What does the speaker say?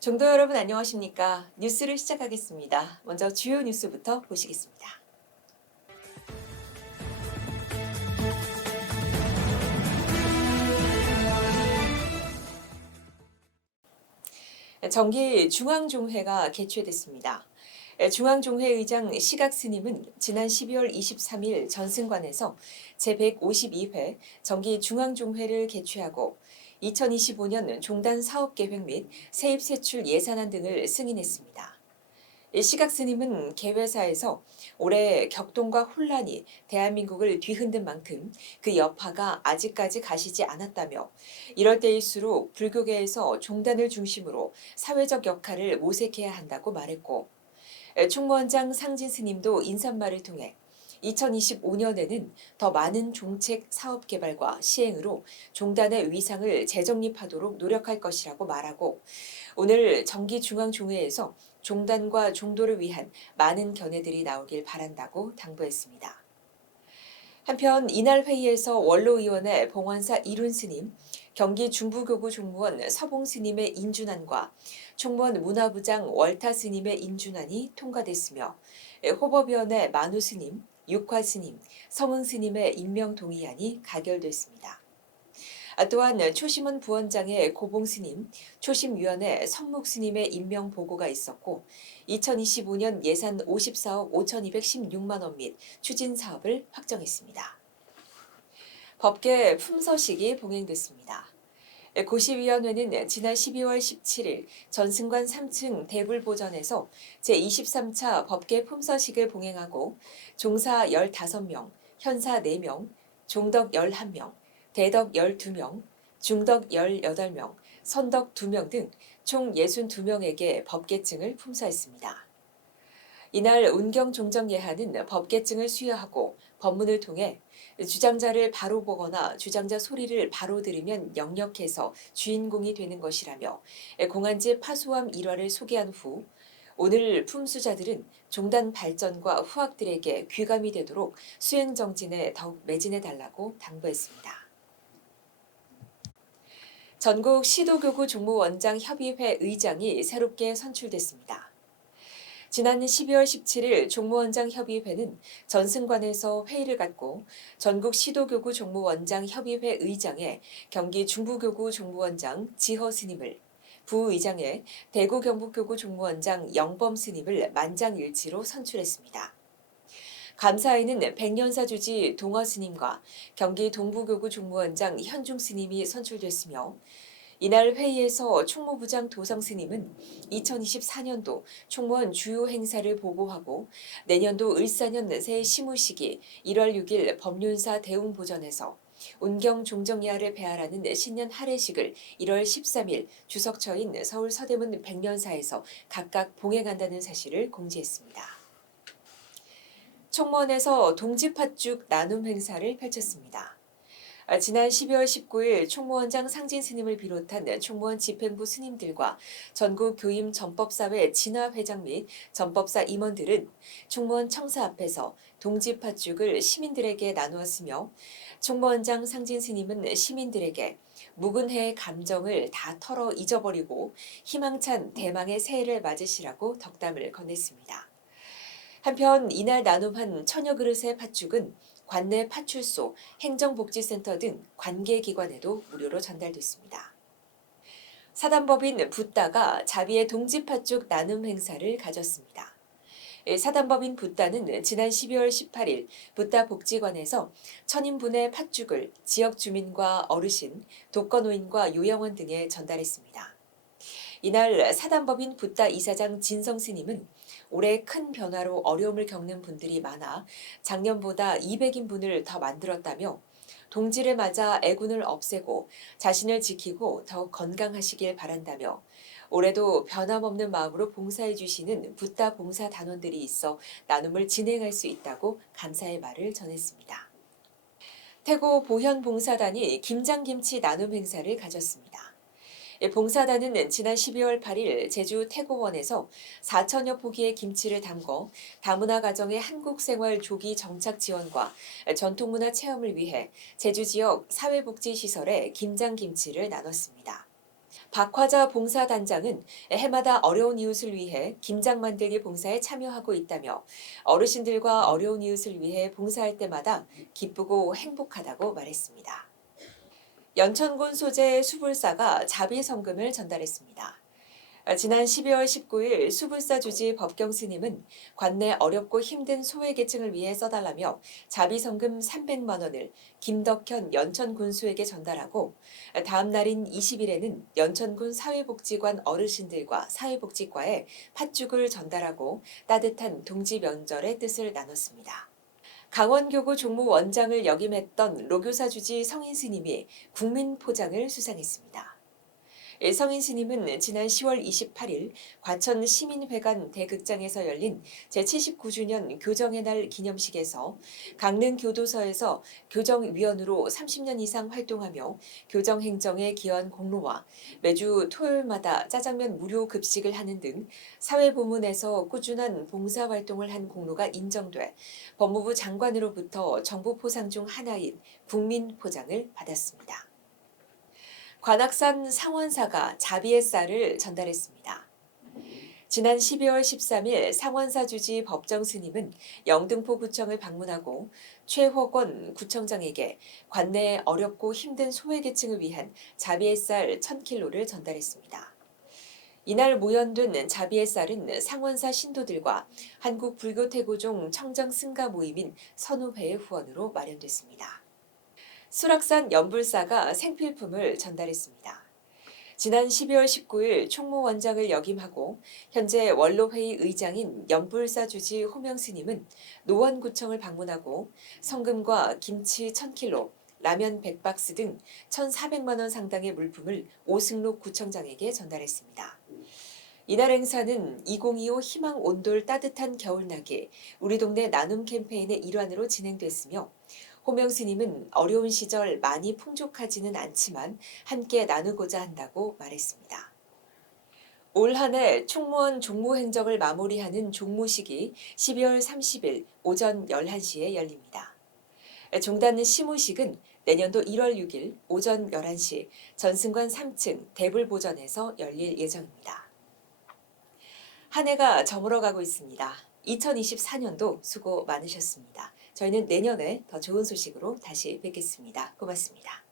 종도 여러분 안녕하십니까? 뉴스를 시작하겠습니다. 먼저 주요 뉴스부터 보시겠습니다. 정기 중앙종회가 개최됐습니다. 중앙종회 의장 시각 스님은 지난 12월 23일 전승관에서 제152회 정기 중앙종회를 개최하고 2025년 종단 사업계획 및 세입세출 예산안 등을 승인했습니다. 시각 스님은 개회사에서 올해 격동과 혼란이 대한민국을 뒤흔든 만큼 그 여파가 아직까지 가시지 않았다며 이럴 때일수록 불교계에서 종단을 중심으로 사회적 역할을 모색해야 한다고 말했고 총무원장 상진 스님도 인사말을 통해 2025년에는 더 많은 종책 사업 개발과 시행으로 종단의 위상을 재정립하도록 노력할 것이라고 말하고 오늘 정기중앙종회에서 종단과 종도를 위한 많은 견해들이 나오길 바란다고 당부했습니다. 한편 이날 회의에서 원로의원의 봉원사 이룬 스님, 경기 중부교구 종무원 서봉 스님의 인준안과 총무원 문화부장 월타 스님의 인준안이 통과됐으며 호법위원회 만우 스님, 육화 스님, 성응 스님의 임명 동의안이 가결됐습니다. 또한 초심원 부원장의 고봉 스님, 초심위원회 선묵 스님의 임명 보고가 있었고 2025년 예산 54억 5,216만 원 및 추진 사업을 확정했습니다. 법계 품서식이 봉행됐습니다. 고시위원회는 지난 12월 17일 전승관 3층 대불보전에서 제23차 법계 품서식을 봉행하고 종사 15명, 현사 4명, 종덕 11명, 대덕 12명, 중덕 18명, 선덕 2명 등 총 62명에게 법계증을 품서했습니다. 이날 운경종정예하는 법계증을 수여하고 법문을 통해 주장자를 바로 보거나 주장자 소리를 바로 들으면 역력해서 주인공이 되는 것이라며 공안지 파수함 일화를 소개한 후 오늘 품수자들은 종단 발전과 후학들에게 귀감이 되도록 수행 정진에 더욱 매진해 달라고 당부했습니다. 전국 시도교구 종무원장 협의회 의장이 새롭게 선출됐습니다. 지난 12월 17일 종무원장 협의회는 전승관에서 회의를 갖고 전국 시도교구 종무원장 협의회 의장에 경기 중부교구 종무원장 지허 스님을 부의장에 대구 경북교구 종무원장 영범 스님을 만장일치로 선출했습니다. 감사에는 백년사 주지 동화 스님과 경기 동부교구 종무원장 현중 스님이 선출됐으며 이날 회의에서 총무부장 도성 스님은 2024년도 총무원 주요 행사를 보고하고 내년도 을사년 새 시무시기 1월 6일 법륜사 대웅보전에서 운경 종정야를 배할하는 신년 할애식을 1월 13일 주석처인 서울 서대문 백년사에서 각각 봉행한다는 사실을 공지했습니다. 총무원에서 동지팥죽 나눔 행사를 펼쳤습니다. 지난 12월 19일 총무원장 상진 스님을 비롯한 총무원 집행부 스님들과 전국 교임 전법사회 진화회장 및 전법사 임원들은 총무원 청사 앞에서 동지팥죽을 시민들에게 나누었으며 총무원장 상진 스님은 시민들에게 묵은 해의 감정을 다 털어 잊어버리고 희망찬 대망의 새해를 맞으시라고 덕담을 건넸습니다. 한편 이날 나눔한 천여 그릇의 팥죽은 관내 파출소, 행정복지센터 등 관계기관에도 무료로 전달됐습니다. 사단법인 붓다가 자비의 동지팥죽 나눔 행사를 가졌습니다. 사단법인 붓다는 지난 12월 18일 붓다 복지관에서 1000인분의 팥죽을 지역 주민과 어르신, 독거노인과 요양원 등에 전달했습니다. 이날 사단법인 붓다 이사장 진성 스님은 올해 큰 변화로 어려움을 겪는 분들이 많아 작년보다 200인분을 더 만들었다며 동지를 맞아 애군을 없애고 자신을 지키고 더욱 건강하시길 바란다며 올해도 변함없는 마음으로 봉사해 주시는 붓다 봉사 단원들이 있어 나눔을 진행할 수 있다고 감사의 말을 전했습니다. 태고 보현봉사단이 김장김치 나눔 행사를 가졌습니다. 봉사단은 지난 12월 8일 제주 태고원에서 4천여 포기의 김치를 담궈 다문화 가정의 한국 생활 조기 정착 지원과 전통문화 체험을 위해 제주 지역 사회복지시설에 김장김치를 나눴습니다. 박화자 봉사단장은 해마다 어려운 이웃을 위해 김장 만들기 봉사에 참여하고 있다며 어르신들과 어려운 이웃을 위해 봉사할 때마다 기쁘고 행복하다고 말했습니다. 연천군 소재 수불사가 자비 성금을 전달했습니다. 지난 12월 19일 수불사 주지 법경 스님은 관내 어렵고 힘든 소외계층을 위해 써달라며 자비성금 300만 원을 김덕현 연천군수에게 전달하고 다음 날인 20일에는 연천군 사회복지관 어르신들과 사회복지과에 팥죽을 전달하고 따뜻한 동지 명절의 뜻을 나눴습니다. 강원교구 종무원장을 역임했던 로교사 주지 성인 스님이 국민포장을 수상했습니다. 성인 스님은 지난 10월 28일 과천 시민회관 대극장에서 열린 제79주년 교정의 날 기념식에서 강릉 교도소에서 교정위원으로 30년 이상 활동하며 교정행정에 기여한 공로와 매주 토요일마다 짜장면 무료 급식을 하는 등 사회부문에서 꾸준한 봉사활동을 한 공로가 인정돼 법무부 장관으로부터 정부 포상 중 하나인 국민포장을 받았습니다. 관악산 상원사가 자비의 쌀을 전달했습니다. 지난 12월 13일 상원사 주지 법정 스님은 영등포구청을 방문하고 최호권 구청장에게 관내의 어렵고 힘든 소외계층을 위한 자비의 쌀 1000kg를 전달했습니다. 이날 모연된 자비의 쌀은 상원사 신도들과 한국불교태고종 청정승가 모임인 선우회의 후원으로 마련됐습니다. 수락산 연불사가 생필품을 전달했습니다. 지난 12월 19일 총무원장을 역임하고 현재 원로회의 의장인 연불사 주지 호명 스님은 노원구청을 방문하고 성금과 김치 1000kg, 라면 100박스 등 1,400만 원 상당의 물품을 오승록 구청장에게 전달했습니다. 이날 행사는 2025 희망 온돌 따뜻한 겨울나기 우리 동네 나눔 캠페인의 일환으로 진행됐으며 호명 스님은 어려운 시절 많이 풍족하지는 않지만 함께 나누고자 한다고 말했습니다. 올 한 해 총무원 종무행정을 마무리하는 종무식이 12월 30일 오전 11시에 열립니다. 종단 시무식은 내년도 1월 6일 오전 11시 전승관 3층 대불보전에서 열릴 예정입니다. 한 해가 저물어가고 있습니다. 2024년도 수고 많으셨습니다. 저희는 내년에 더 좋은 소식으로 다시 뵙겠습니다. 고맙습니다.